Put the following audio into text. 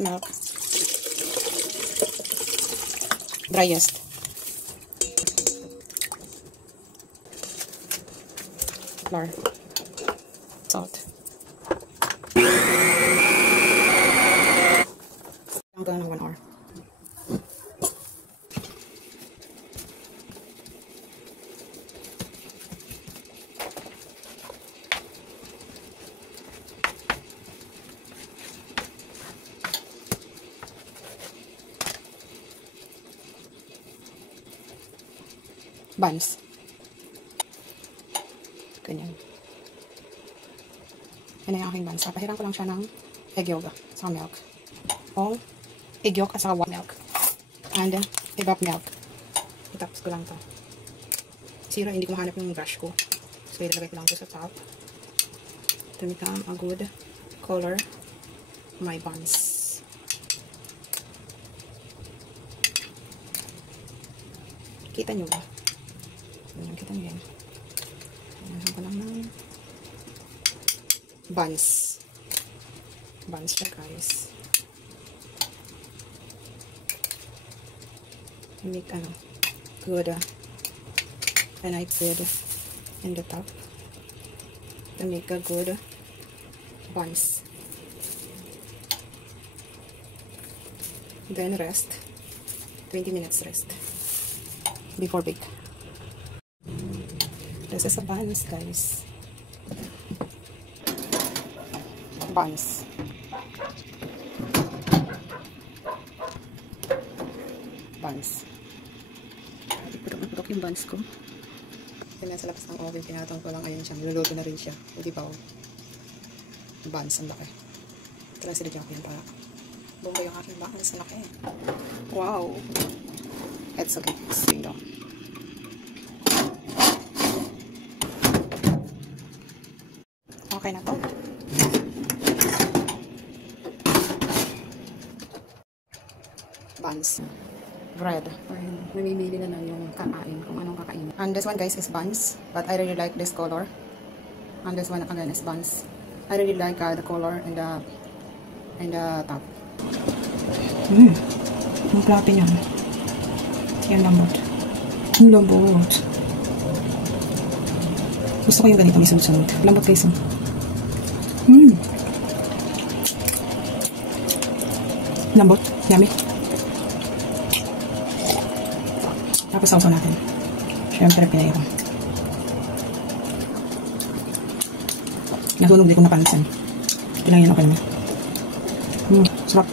Milk. Driest. Flour. Salt. Hanggang 1 hour. Buns. Ganyan. Yan ang aking buns. Papahiran ko lang siya ng egg yolk sa milk. O egg yolk at saka white milk. And evap milk. Itapos ko lang to. Sira, hindi ko mahanap yung brush ko. So, ilalagay ko lang to sa top. To become a good color my buns. Kita nyo ba? Kita nyo yan. Ayan ko lang ng buns. Buns siya, guys. Make good and I put in the top to make a good buns. Then rest 20 minutes rest before bake. This is a buns, guys. Buns. Buns. Putok yung buns ko. Yan nasa labas ng oven. Pinatang ko lang. Ayun siya. Niluluto na rin siya. Hindi ba? Buns. Ang laki. Ito lang sila dyan para bomba yung aking buns. Ang laki. Wow. It's okay. Sing down. Okay na to. Buns. Bread. Namimili na lang yung kakain, kung anong kakain. And this one, guys, is buns. But I really like this color. And this one, again, is buns. I really like the color and the top. Ang plato niyan. Yan, lambot. Ang lambot. Gusto ko yung ganito, may sunod-sunod. Lambot, guys. Lambot. Yummy. Tapos sausaw natin. Siyempre, pinayro. Nasunog, di ko napansin. Ilang yan, okay naman. Sarap.